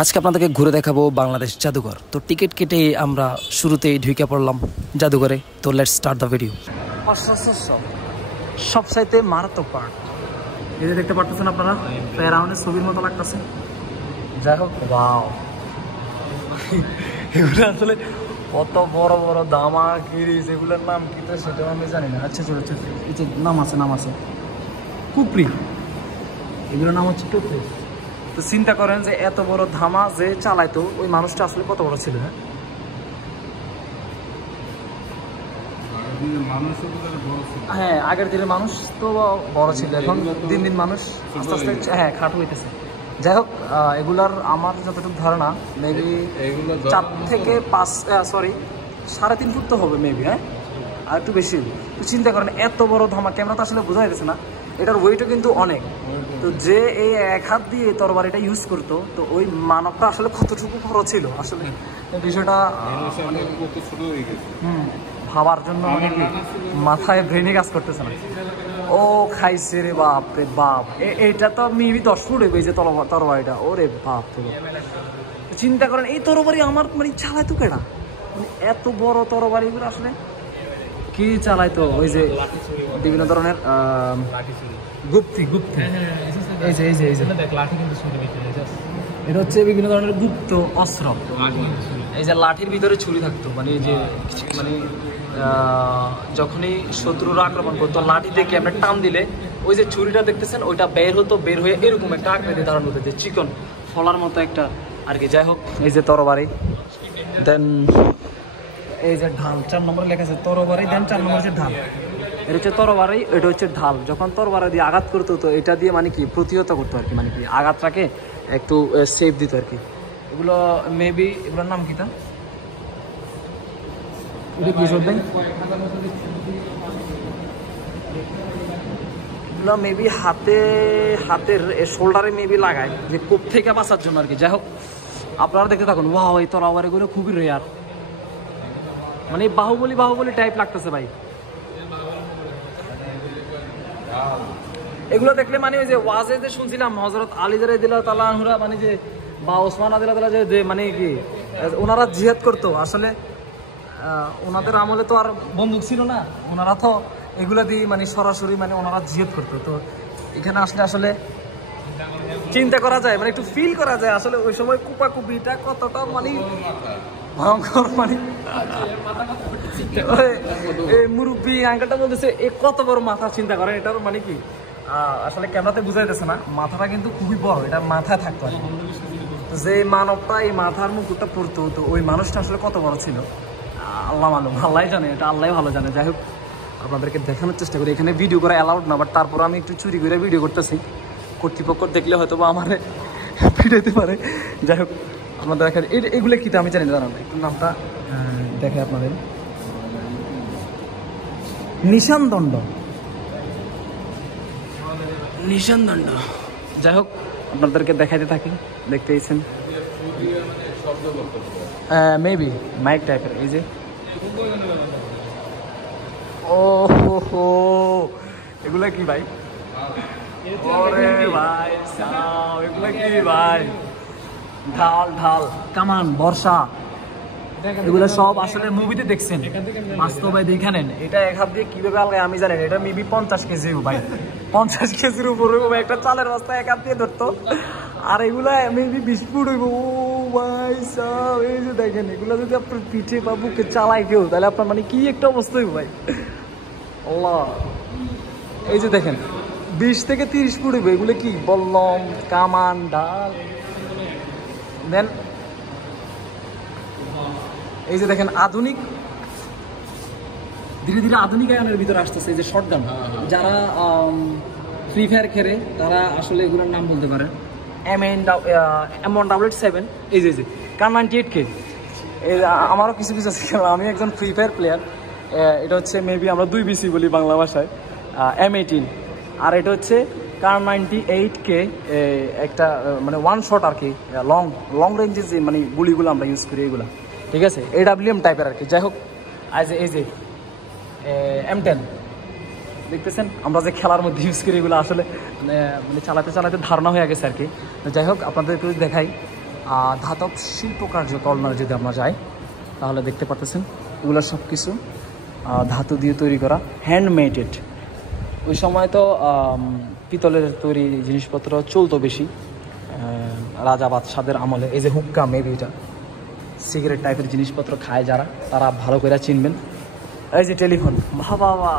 আজকে আপনাদেরকে ঘুরে দেখাবো বাংলাদেশ জাদুঘর। তো টিকিট কেটে আমরা শুরুতেই ঢুকে পড়লাম জাদুঘরে। তো লেটস স্টার্ট দ্য ভিডিও। সবচাইতে মারাত্মক পার্ট এই যে দেখতে পারতেছেন আপনারা, ফেরাউনের ছবির মতো লাগতেছে। যাই হোক, ওয়াও, এগুলো আসলে কত বড় বড় দামা কিরিস, এগুলোর নাম কি তো সেটাও আমি জানি না। আচ্ছা চলো, এই যে নাম আছে কুপরি, এগুলোর নাম হচ্ছে কুপরি। তো চিন্তা করেন যে এত বড় ধামা যে চালাইতো, ওই মানুষটা আসলে কত বড় ছিল। হ্যাঁ, আগের দিনের মানুষ তো বড় ছিল, এখন দিন দিন মানুষ আস্তে আস্তে খাটো হইতেছে। যাই হোক, এগুলার আমার যতটুকু ধারণা মেবি 4 থেকে 5 3.5 ফুট তো হবে মেবি, আর একটু বেশি। তো চিন্তা করেন এত বড় ধামা, ক্যামেরা তো আসলে বোঝা যাচ্ছে না, এটার ওয়েটও কিন্তু অনেক। তো যে এই এক হাত দিয়ে তরবারিটা ইউজ করতো, তো ওই মানবটা আসলে কতটুকু বড় ছিল আসলে বিষয়টা ভাবার জন্য মানে কি মাথায় ব্রেনে কাজ করতেছে না। ও খাইছে রে বাপ রে বাপ, এইটা তো মেবি 10 ফুট হইবে যে তরবারিটা। ওরে বাপ রে, চিন্তা করেন এই তরবারি আমার মানে চালাইতো কেডা, মানে এত বড় তরবারিগুলো আসলে কি চালাইতো? ওই যে বিভিন্ন ধরনের গুপ্তি এই যে এটা হচ্ছে বিভিন্ন ধরনের গুপ্ত অস্ত্র। এই যে লাঠির ভিতরে ছুরি থাকতো, মানে এই যে মানে যখনই শত্রুরা আক্রমণ করতো, লাঠি দিয়ে আমরা টান দিলে ওই যে ছুরিটা দেখতেছেন ওইটা বের হয়ে এরকম একটা আকৃতি ধারণ করতে, যে চিকন ফলার মতো একটা আর কি। যাই হোক, এই যে তরবারি, দেন এই যে ঢাল 4 নম্বরে লেখা আছে তরবারি, দেন 4 নম্বর যে ঢাল, এটা হচ্ছে তরবারি, এটা হচ্ছে ঢাল। যখন তরবারি দিয়ে আঘাত করতো, তো এটা দিয়ে মানে কি প্রতিহত করতো আর কি, মানে কি আঘাতটাকে একটু সেফ দিত আর কি। এগুলো মেবি, এগুলোর নাম কি তা, এটা কি বলবেন? এগুলো মেবি হাতের শোল্ডারে মেবি লাগায়, যে কোপ থেকে বাঁচার জন্য আর কি। যাই হোক, আপনারা দেখতে থাকুন। ওয়াও, এই তরবারিগুলো খুবই রেয়ার, মানে বাহুবলী টাইপ লাগতেছে ভাই। এগুলো দেখলে মানে ওই যে ওয়াজে যে শুনছিলাম হযরত আলী রাদিয়াল্লাহু তাআলা আনহুরা, মানে যে বা ওসমান রাদিয়াল্লাহু তাআলা যে মানে কি ওনারা জিহাদ করতো, আসলে ওনাদের আমলে তো আর বন্দুক ছিল না, ওনারা তো এগুলো দিয়ে মানে সরাসরি মানে ওনারা জিহাদ করতো। তো এখানে আসলে চিন্তা করা যায়, মানে একটু ফিল করা যায় আসলে ওই সময় কুপাকুপিটা কতটা মানে ভয়ঙ্কর। মানে মুরব্বী আঙ্কেলটা বলতেছে এ কত বড় মাথা, চিন্তা করেন। এটার মানে কি আসলে ক্যামেরাতে বুঝাইতেছে না, মাথাটা কিন্তু খুবই বড়, এটা মাথায় থাকতো আর কি। যে মানবটা এই মাথার মুকুটটা পড়তো, তো ওই মানুষটা আসলে কত বড় ছিল আল্লাহ মালুম, আল্লাহ জানে, এটা আল্লাহ ভালো জানে। যাই হোক, আপনাদেরকে দেখানোর চেষ্টা করি। এখানে ভিডিও করা অ্যালাউড না, বাট তারপর আমি একটু চুরি করে ভিডিও করতেছি। কর্তৃপক্ষ দেখলে হয়তো বা আমার পিটাইতে পারে। যাই হোক, আপনাদের দেখা এগুলো কি আমি জানি না, জানান একটু নামটা দেখে আপনাদের। নিশানদণ্ড। যাই হোক, আপনাদেরকে দেখাইতে থাকি, দেখতে পেয়েছেন মেবি মাইক টাইপের। এই যে ও হো, এগুলা কি ভাই? ওরে ভাই এগুলা কি ভাই? ঢাল কামান, বর্ষা, এগুলো সব আসলে মুভিতে দেখছেন, বাস্তবে দেখে নেন। এটা এক হাত দিয়ে কিভাবে আলগায় আমি জানেন। এটা মেবি 50 কেজি ভাই, 50 কেজির উপরে একটা চালের বস্তা এক হাত দিয়ে ধরতো, আর এগুলা মেবি 20 ফুট হইব। ও ভাই সাহ, এই যে দেখেন, এগুলো যদি আপনার পিঠে বা বুকে চালায় কেউ, তাহলে আপনার মানে কি একটা অবস্থা হইব ভাই, আল্লাহ। এই যে দেখেন 20 থেকে 30 ফুট হইব। এগুলো কি বললাম, কামান, ঢাল। দেন এই যে দেখেন আধুনিক, ধীরে ধীরে আধুনিকায়নের ভিতরে আসতেছে। এই যে শটগান, যারা ফ্রি ফায়ার খেলে তারা আসলে এগুলোর নাম বলতে পারে। M177, এই যে Kar98K। আমারও কিছু আছে, আমি একজন ফ্রি ফায়ার প্লেয়ার। এটা হচ্ছে মেবি আমরা 2BC বলি বাংলা ভাষায়, M18। আর এটা হচ্ছে Kar98K, একটা মানে ওয়ান শট আর কি, লং রেঞ্জের যে মানে গুলিগুলো আমরা ইউজ করি এগুলা, ঠিক আছে, AWM টাইপের আর কি। যাই হোক, এই যে M10 দেখতেছেন, আমরা যে খেলার মধ্যে ইউজ করি, এগুলো আসলে মানে চালাতে ধারণা হয়ে গেছে আর কি। যাই হোক, আপনাদেরকে দেখাই ধাতব শিল্প কার্যকলাপ যদি আমরা যাই তাহলে দেখতে পাচ্ছেন এগুলো সব কিছু ধাতু দিয়ে তৈরি করা, হ্যান্ডমেডেড। ওই সময় তো পিতলের তৈরি জিনিসপত্র চলতো বেশি, রাজা বাদশাদের আমলে। এই যে হুক্কা, মেবি এটা সিগারেট টাইপের জিনিসপত্র খায় যারা, তারা ভালো করে চিনবেন। এই যে টেলিফোন, বাবা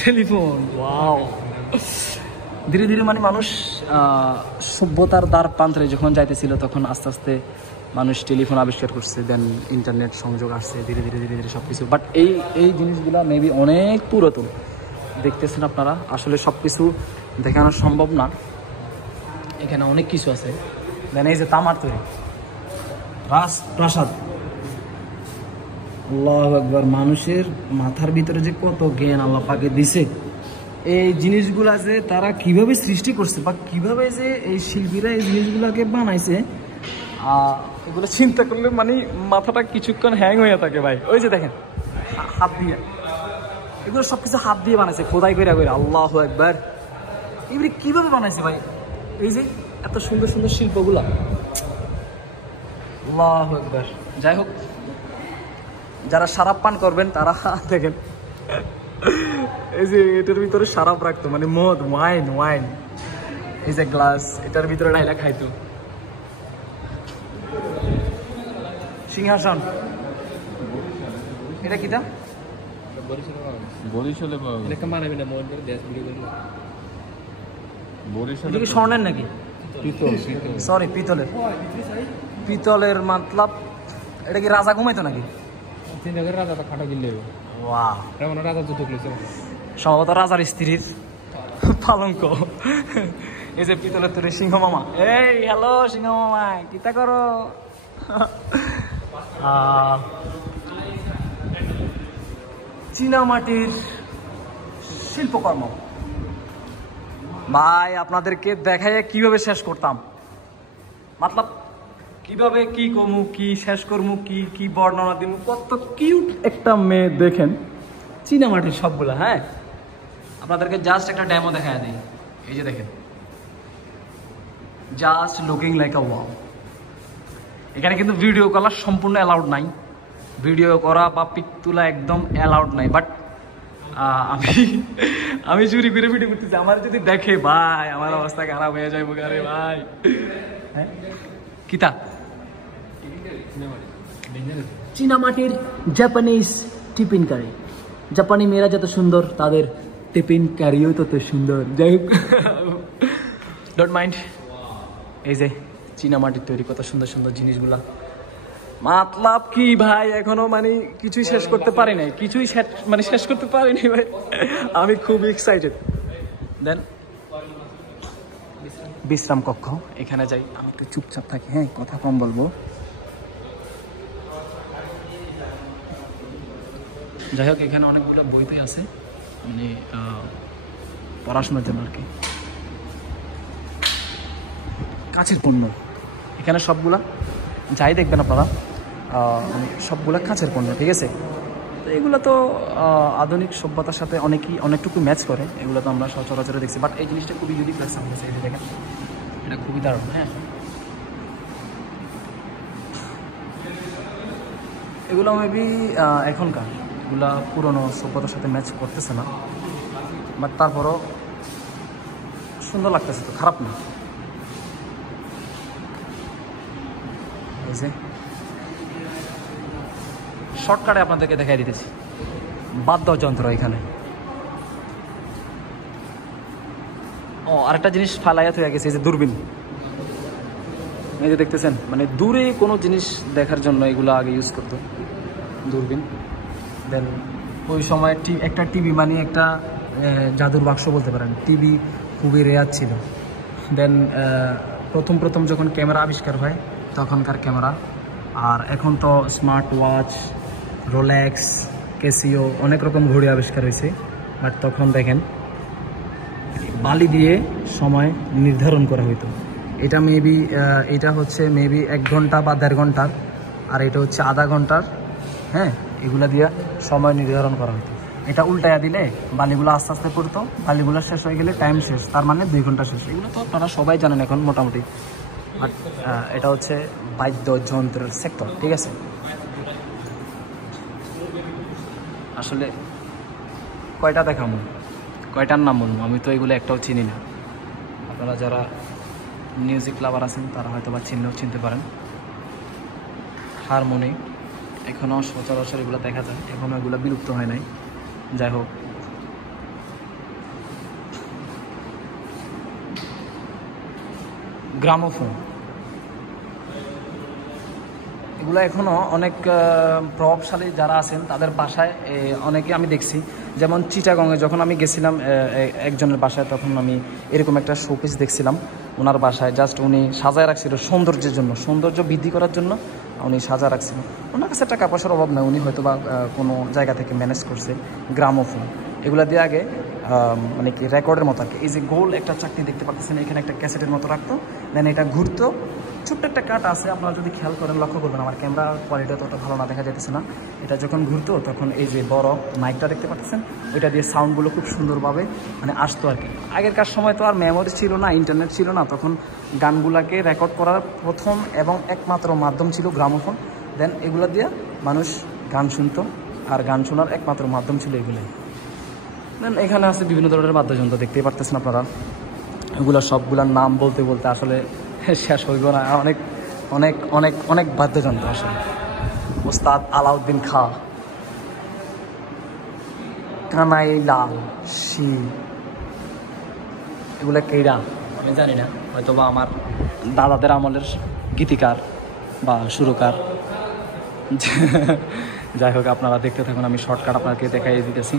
টেলিফোন, ওয়াও। ধীরে ধীরে মানে মানুষ সভ্যতার দ্বার প্রান্তে যখন যাইতেছিল তখন আস্তে আস্তে মানুষ টেলিফোন আবিষ্কার করছে, দেন ইন্টারনেট সংযোগ আসছে ধীরে ধীরে ধীরে ধীরে সব কিছু। বাট এই জিনিসগুলো মেবি অনেক পুরাতন, দেখতেছেন আপনারা। আসলে সব কিছু দেখানো সম্ভব না, এখানে অনেক কিছু আছে। দেন এই যে তামার তৈরি রাজপ্রাসাদ, আল্লাহু আকবার। মানুষের মাথার ভিতরে যে কত জ্ঞান আল্লাহ পাকে দিছে, এই জিনিসগুলা যে তারা কিভাবে সৃষ্টি করছে বা কিভাবে যে এই শিল্পীরা এই জিনিসগুলাকে বানাইছে, এগুলো চিন্তা করলে মানে মাথাটা কিছুক্ষণ হ্যাং হয়ে থাকে ভাই। ওই যে দেখেন হাত দিয়ে, এগুলো সবকিছু হাত দিয়ে বানাইছে, খোদাই করে করে। আল্লাহু আকবার, এগুলি কিভাবে বানাইছে ভাই? এই যে এত সুন্দর সুন্দর শিল্পগুলা, আল্লাহু আকবার। যাই হোক, যারা শরাব পান করবেন তারা দেখেন, এই যে এটার ভিতরে শরাব রাখতো, মানে মদ, ওয়াইন। এই যে গ্লাস, এটার ভিতরে ঢাইলা খাইতো। সিংহাসন, এটা কিটা? স্বর্ণের নাকি? সরি, পিতলের। মতলব এটা কি রাজা ঘুমাইতো নাকি? সম্ভবত রাজার স্ত্রীর পালঙ্ক। এই যে পিতলের তৈরি সিংহ মামা। এই হ্যালো সিংহ মামা, কিতা করো? চীনামাটির শিল্পকর্ম ভাই, আপনাদেরকে দেখাইয়া কিভাবে শেষ করতাম, মতলব কিভাবে কি কমু, কি শেষ করমু, কি বর্ণনা দিব। কত কিউট একটা মেয়ে দেখেন, চীনামাটির সবগুলা। হ্যাঁ, আপনাদেরকে জাস্ট একটা ডেমো দেখায় দিই। এই যে দেখেন, জাস্ট লুকিং লাইক আ ওয়াও। এখানে কিন্তু ভিডিও করা সম্পূর্ণ অ্যালাউড নাই, ভিডিও করা বা পিক তোলা একদম অ্যালাউড নাই। বাট আমি চুরি করে ভিডিও করতেছি, আমার যদি দেখে ভাই আমার অবস্থা খারাপ হয়ে যাবে ভাই। হ্যাঁ, কিতা চীনামাটির জাপানিজ টিফিন কারি। জাপানি মেয়েরা যত সুন্দর, তাদের টিফিন কারিও তত সুন্দর। যাই হোক, ডোন্ট মাইন্ড। এই যে চীনামাটির তৈরি কত সুন্দর সুন্দর জিনিসগুলা, মতলব কি ভাই, এখনো মানে কিছুই শেষ করতে পারি নাই, শেষ করতে পারিনি ভাই। আমি খুব এক্সাইটেড। দেন বিশ্রাম কক্ষ, এখানে যাই। আমি একটু চুপচাপ থাকি, হ্যাঁ, কথা কম বলবো। যাই হোক, এখানে অনেকগুলো বই আছে, মানে পড়াশোনার জন্য আর কি। কাঁচের পণ্য এখানে সবগুলা, যাই দেখবেন আপনারা, মানে সবগুলা কাঁচের পণ্য, ঠিক আছে। তো এগুলো তো আধুনিক সভ্যতার সাথে অনেকটুকু ম্যাচ করে, এগুলো তো আমরা সচরাচর দেখছি। বাট এই জিনিসটা খুবই ইউনিক লাগছে আমার কাছে, এই দেখেন, এটা খুবই দারুণ। হ্যাঁ, এগুলো মেবি এখনকার, এগুলা পুরনো সভ্যতার সাথে ম্যাচ করতেছে না, বাট তারপরও সুন্দর লাগতেছে, তো খারাপ না। এই যে শর্টকাটে আপনাদেরকে দেখাই দিতেছি বাদ্যযন্ত্র এখানে। ও, আরেকটা জিনিস ফালাইয়া হয়ে গেছে, এই যে দূরবীন। এই যে দেখতেছেন, মানে দূরে কোনো জিনিস দেখার জন্য এগুলো আগে ইউজ করতো, দূরবীন। দেন ওই সময় একটা টিভি মানে একটা জাদুর বাক্স বলতে পারেন, টিভি খুবই রেয়ার ছিল। দেন প্রথম যখন ক্যামেরা আবিষ্কার হয় তখনকার ক্যামেরা। আর এখন তো স্মার্ট ওয়াচ, রোলেক্স, ক্যাসিও, অনেক রকম ঘড়ি আবিষ্কার হয়েছে। বাট তখন দেখেন বালি দিয়ে সময় নির্ধারণ করা হইতো। এটা হচ্ছে মেবি 1 ঘন্টা বা 1.5 ঘন্টার, আর এটা হচ্ছে আধা ঘন্টার। হ্যাঁ, এগুলা দিয়ে সময় নির্ধারণ করা হতো। এটা উল্টায়া দিলে বালিগুলো আস্তে আস্তে পড়তো, বালিগুলো শেষ হয়ে গেলে টাইম শেষ, তার মানে 2 ঘন্টা শেষ। এগুলো তো আপনারা সবাই জানেন এখন মোটামুটি। বাট এটা হচ্ছে বাদ্যযন্ত্রের সেক্টর, ঠিক আছে। আসলে কয়টা দেখাবো, কয়টার নাম বলবো, আমি তো এগুলো একটাও চিনি না। আপনারা যারা মিউজিক লাভার আছেন তারা হয়তো বা চিনতে পারেন। হারমোনি এখনও সচরাচর এগুলো দেখা যায়, এখনও এগুলো বিলুপ্ত হয় নাই। যাই হোক, গ্রামোফোন এগুলো এখনও অনেক প্রভাবশালী যারা আছেন তাদের বাসায় অনেকে আমি দেখছি। যেমন চিটাগংয়ে যখন আমি গেছিলাম একজনের বাসায়, তখন আমি এরকম একটা শোপিস দেখছিলাম ওনার বাসায়। জাস্ট উনি সাজায় রাখছিল সৌন্দর্যের জন্য, সৌন্দর্য বৃদ্ধি করার জন্য উনি সাজা রাখছিলেন। ওনার কাছে টাকা পয়সার অভাব নেই, উনি হয়তো বা কোনো জায়গা থেকে ম্যানেজ করছে। গ্রামোফোন এগুলো দিয়ে আগে মানে কি রেকর্ডের মতো আর কি, এই যে গোল একটা চাকরি দেখতে পাচ্ছেন, এখানে একটা ক্যাসেটের মতো রাখতো, দেন এটা ঘুরতো। ছোট্ট একটা কাট আছে, আপনারা যদি খেয়াল করেন লক্ষ্য করবেন, আমার ক্যামেরা কোয়ালিটি তত ভালো না দেখা যাইতেছে না। এটা যখন ঘুরতো তখন এই যে বড় মাইকটা দেখতে পাচ্ছেন, ওইটা দিয়ে সাউন্ডগুলো খুব সুন্দরভাবে মানে আসতো আর কি। আগেরকার সময় তো আর মেমোরি ছিল না, ইন্টারনেট ছিল না, তখন গানগুলাকে রেকর্ড করার প্রথম এবং একমাত্র মাধ্যম ছিল গ্রামোফোন। দেন এগুলো দিয়ে মানুষ গান শুনতো, আর গান শোনার একমাত্র মাধ্যম ছিল এগুলোই। দেন এখানে আছে বিভিন্ন ধরনের বাদ্যযন্ত্র দেখতেই পারতেছেন আপনারা। এগুলো সবগুলোর নাম বলতে বলতে আসলে শেষ হইব না। অনেক অনেক অনেক অনেক বাদ্যযন্ত্র আসলে। ওস্তাদ আলাউদ্দিন খাঁ, কানাই লাল শি, এগুলো কেইরা আমি জানি না, হয়তো বা আমার দাদাদের আমলের গীতিকার বা সুরকার। যাই হোক, আপনারা দেখতে থাকুন, আমি শর্টকাট আপনাকে দেখাই দিতেছি।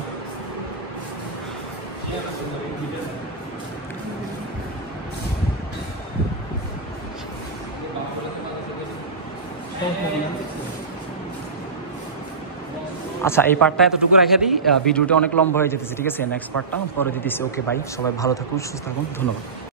আচ্ছা, এই পার্টটা এতটুকু রেখে দিই, ভিডিওটা অনেক লম্বা হয়ে যেতেছে, ঠিক আছে। নেক্সট পার্টটা পরে দিতেছি। ওকে বাই, সবাই ভালো থাকুন, সুস্থ থাকুন, ধন্যবাদ।